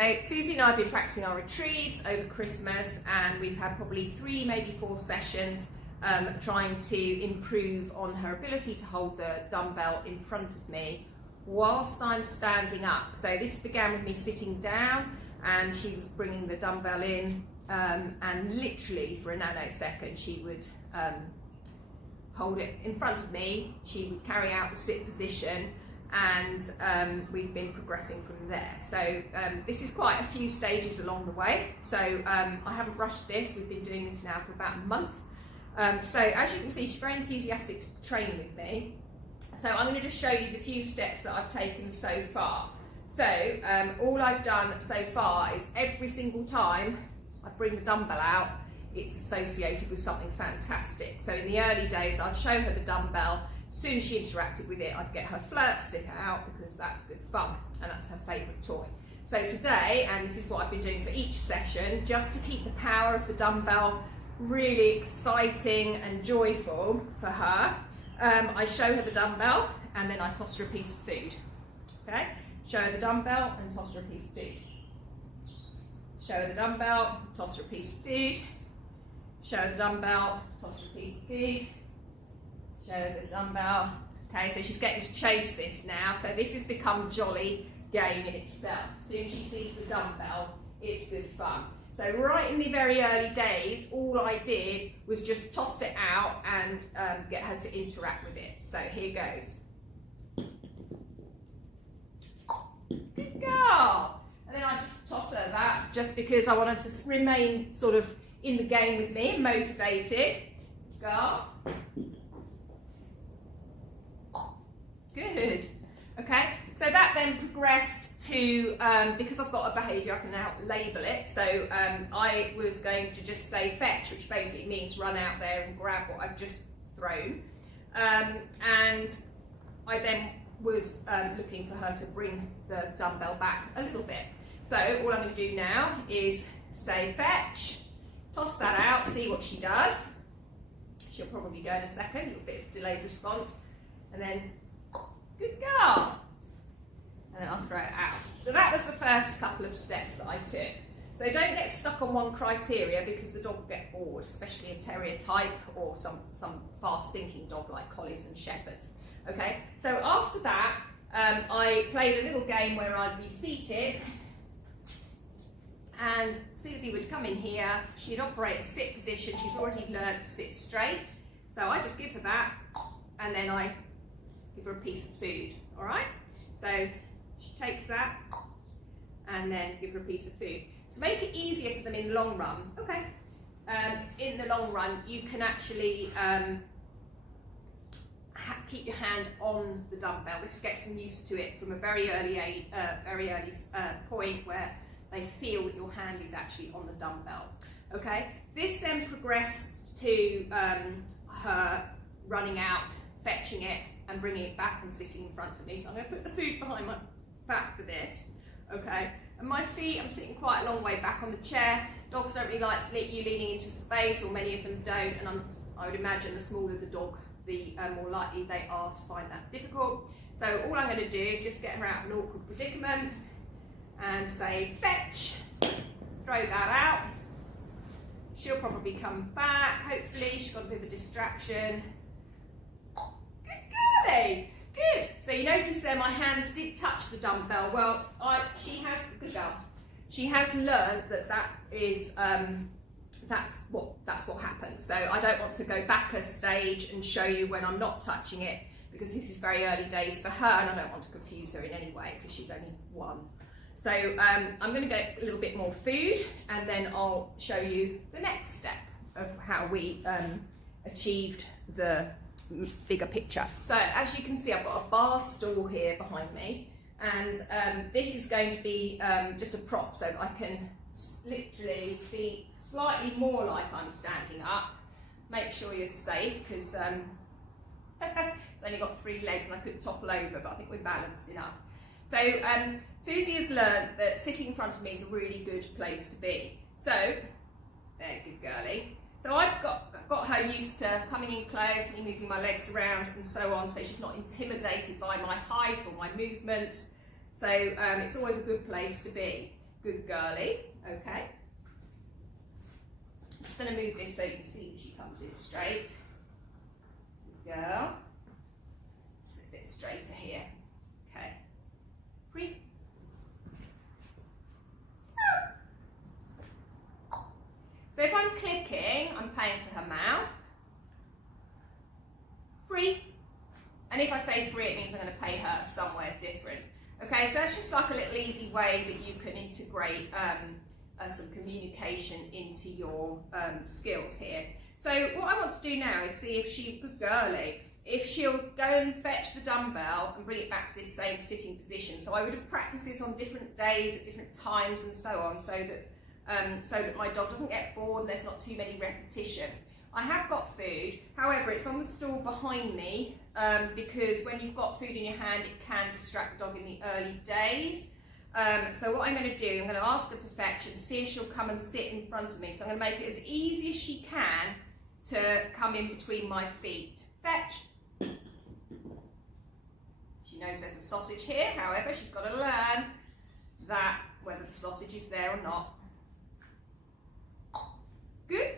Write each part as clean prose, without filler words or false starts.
So Susie and I have been practicing our retrieves over Christmas, and we've had probably 3, maybe 4 sessions trying to improve on her ability to hold the dumbbell in front of me whilst I'm standing up. So this began with me sitting down, and she was bringing the dumbbell in, and literally for a nanosecond she would hold it in front of me. She would carry out the sit position, and we've been progressing from there. So this is quite a few stages along the way. So I haven't rushed this. We've been doing this now for about a month. So as you can see, she's very enthusiastic to train with me. So I'm going to just show you the few steps that I've taken so far. So all I've done so far is every single time I bring the dumbbell out, it's associated with something fantastic. So in the early days, I'd show her the dumbbell. As soon as she interacted with it, I'd get her flirt sticker out because that's good fun and that's her favourite toy. So today, and this is what I've been doing for each session, just to keep the power of the dumbbell really exciting and joyful for her, I show her the dumbbell and then I toss her a piece of food. Okay? Show her the dumbbell and toss her a piece of food. Show her the dumbbell, toss her a piece of food. Show her the dumbbell, toss her a piece of food. Show her the dumbbell. Okay, so she's getting to chase this now. So this has become jolly game in itself. As soon as she sees the dumbbell, it's good fun. So right in the very early days, all I did was just toss it out and get her to interact with it. So here goes. Good girl. And then I just toss her that just because I wanted to remain sort of in the game with me and motivated. Girl. Good. Okay, so that then progressed to, because I've got a behaviour, I can now label it. So I was going to just say fetch, which basically means run out there and grab what I've just thrown. And I then was looking for her to bring the dumbbell back a little bit. So all I'm going to do now is say fetch, toss that out, see what she does. She'll probably go in a second, a little bit of delayed response, and then good girl. And then I'll throw it out. So that was the first couple of steps that I took. So don't get stuck on one criteria because the dog will get bored, especially a terrier type or some fast thinking dog like collies and shepherds. Okay, so after that, I played a little game where I'd be seated and Susie would come in here, she'd operate a sit position, she's already learned to sit straight. So I just give her that and then I give her a piece of food, all right? So she takes that and then give her a piece of food. To make it easier for them in the long run, okay, in the long run, you can actually keep your hand on the dumbbell. This gets them used to it from a very early point where they feel that your hand is actually on the dumbbell, okay? This then progressed to her running out, fetching it, and bringing it back and sitting in front of me. So I'm going to put the food behind my back for this, okay? And my feet, I'm sitting quite a long way back on the chair. Dogs don't really like you leaning into space, or many of them don't, and I would imagine the smaller the dog, the more likely they are to find that difficult. So all I'm going to do is just get her out of an awkward predicament and say fetch, throw that out. She'll probably come back, hopefully. She's got a bit of a distraction. Good girlie, good. So you notice there my hands did touch the dumbbell. Well, she has learned that is that's what happens. So I don't want to go back a stage and show you when I'm not touching it, because this is very early days for her and I don't want to confuse her in any way because she's only 1. So I'm going to get a little bit more food and then I'll show you the next step of how we achieved the bigger picture. So as you can see, I've got a bar stool here behind me, and this is going to be just a prop so that I can literally be slightly more like I'm standing up. Make sure you're safe because it's only got 3 legs and I could topple over, but I think we're balanced enough. So Susie has learned that sitting in front of me is a really good place to be. So, there, good girlie. So I've got her used to coming in close, me moving my legs around and so on, so she's not intimidated by my height or my movements. So it's always a good place to be. Good girly. Okay. I'm just going to move this so you can see that she comes in straight. Good girl. Sit a bit straighter here. Okay. Free. So if I'm clicking, I'm paying to her mouth. Free. And if I say free, it means I'm going to pay her somewhere different. Okay, so that's just like a little easy way that you can integrate some communication into your skills here. So what I want to do now is see if she's good girly, if she'll go and fetch the dumbbell and bring it back to this same sitting position. So I would have practiced this on different days at different times and so on, so that my dog doesn't get bored and there's not too many repetition. I have got food, however it's on the stool behind me because when you've got food in your hand it can distract the dog in the early days. So what I'm going to do, I'm going to ask her to fetch and see if she'll come and sit in front of me. So I'm going to make it as easy as she can to come in between my feet. Fetch. She knows there's a sausage here, however she's got to learn that whether the sausage is there or not. Good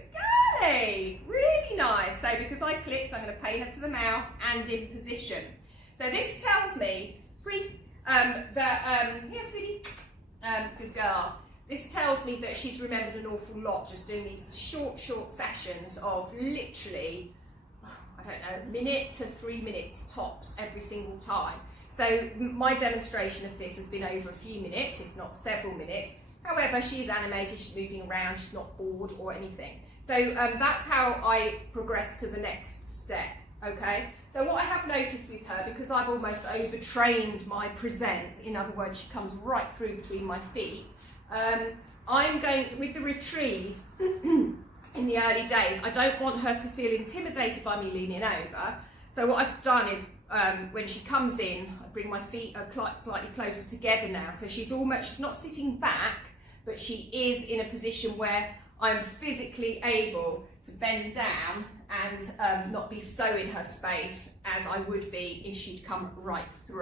girly, really nice. So because I clicked, I'm going to pay her to the mouth and in position. So this tells me, here sweetie, good girl. This tells me that she's remembered an awful lot just doing these short sessions of literally, I don't know, a minute to 3 minutes tops every single time. So my demonstration of this has been over a few minutes, if not several minutes. However, she is animated, she's moving around, she's not bored or anything. So that's how I progress to the next step, okay? So what I have noticed with her, because I've almost overtrained my present, in other words, she comes right through between my feet, I'm going to, with the retrieve, in the early days, I don't want her to feel intimidated by me leaning over. So what I've done is, when she comes in, I bring my feet slightly closer together now. So she's not sitting back, but she is in a position where I'm physically able to bend down and not be so in her space as I would be if she'd come right through.